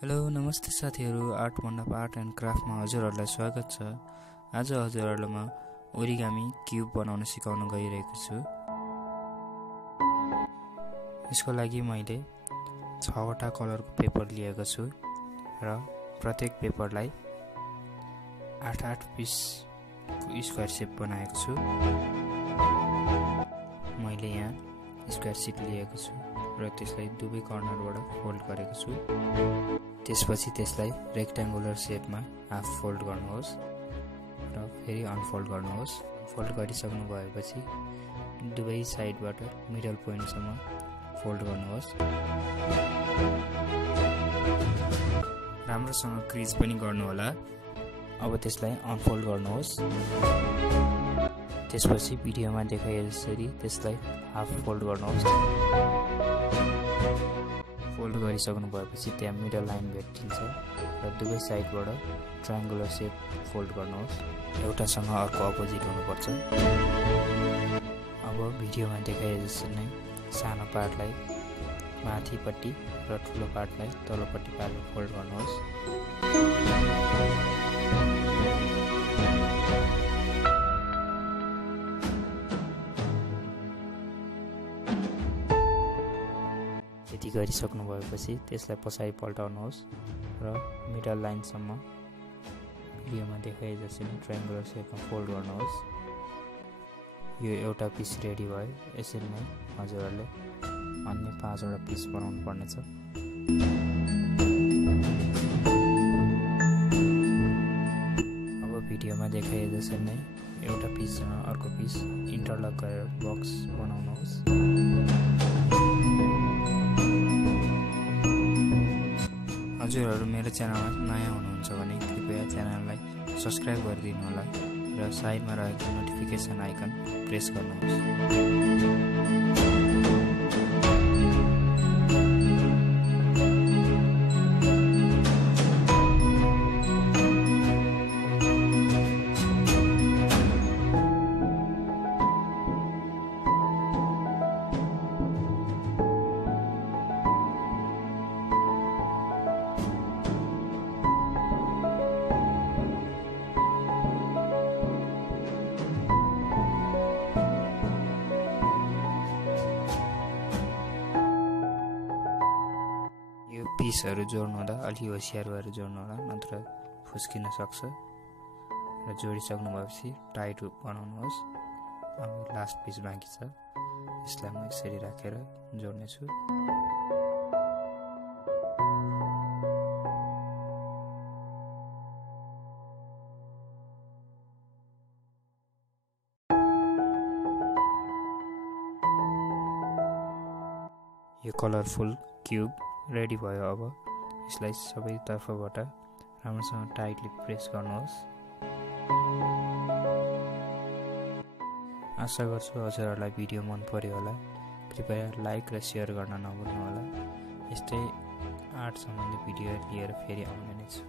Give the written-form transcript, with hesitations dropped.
Hello नमस्ते साथीहरु, art मण्डप आर्ट एन्ड क्राफ्टमा हजुरहरुलाई स्वागत छ। आज हजुरहरुलाई म ओरिगामी क्यूब बनाउन सिकाउन गइरहेको छु। यसको लागि मैले 6 वटा कलरको पेपर लिएको छु र प्रत्येक पेपरलाई 8-8 पिस स्क्वायर शेप बनाएको छु। मैले यहाँ स्क्वायर शीट लिएको छु र त्यसलाई दुवै कर्नरबाट फोल्ड गरेको छु। त्यसपछि त्यसलाई रेक्टेंगुलर शेपमा हाफ फोल्ड गर्नुहोस् र फेरि अनफोल्ड गर्नुहोस्। फोल्ड गरिसक्नु भएपछि दुवै साइडबाट मिडल पोइन्टसम्म फोल्ड गर्नुहोस्। राम्रोसँग क्रिज पनि गर्नु होला। अब त्यसलाई अनफोल्ड गर्नुहोस्। त्यसपछि भिडियोमा देखाए जसरी त्यसलाई हाफ फोल्ड गर्नुहोस्। फोल्ड गरिसक्नु भएपछि त्यहाँ मिडल लाइन भेटिन्छ र दुवै साइडबाट ट्रायंगुलर शेप फोल्ड गर्नुहोस्। एउटासँग अर्को अपोजिट हुनुपर्छ। अब भिडियोमा देखाए जसरी नै सानो पार्टलाई माथिपट्टि र ठुलो पार्टलाई तल्लोपट्टि पारेर फोल्ड गर्नुहोस्। यति गरिसक्नु भएपछि त्यसलाई पछाडि पल्टाउनुहोस् र मिडल लाइनसम्म भिडियोमा देखाए जसरी ट्रायंगुलर शेपमा फोल्ड गर्नुहोस्। यो एउटा पिस रेडी भयो। यसरी नै हजुरहरुले अन्य 5 वटा पिस बनाउनु पर्नेछ। अब भिडियोमा देखाए जसरी नै एउटा पिससँग अर्को पिस इन्टरलक गरेर बक्स बनाउनुहोस्। हजुरहरु मेरो च्यानलमा नयाँ हुनुहुन्छ भने कृपया च्यानललाई सब्स्क्राइब गरिदिनु होला र साइडमा रहेको नोटिफिकेसन आइकन प्रेस गर्नुहोस्। यो पिसहरु जोड्नु हुँदा अलि होशियार भएर जोड्नु होला, नत्र फुस्किन सक्छ। र जोडिसक्नु भएपछि टाइट बनाउनुहोस्। अब लास्ट पिस बाँकी छ, यसलाई म यसरी राखेर जोड्ने छु। यो कलरफुल क्यूब रेडी भयो। अब यसलाई सबै तर्फबाट राम्रोसँग टाइटली प्रेस गर्नुहोस्। आशा गर्छु हजुरहरुलाई भिडियो मन पर्यो होला। कृपया लाइक र शेयर गर्न नभुल्नु होला। यस्तै आर्ट सम्बन्धी भिडियो लिएर फेरि आउने नै छु।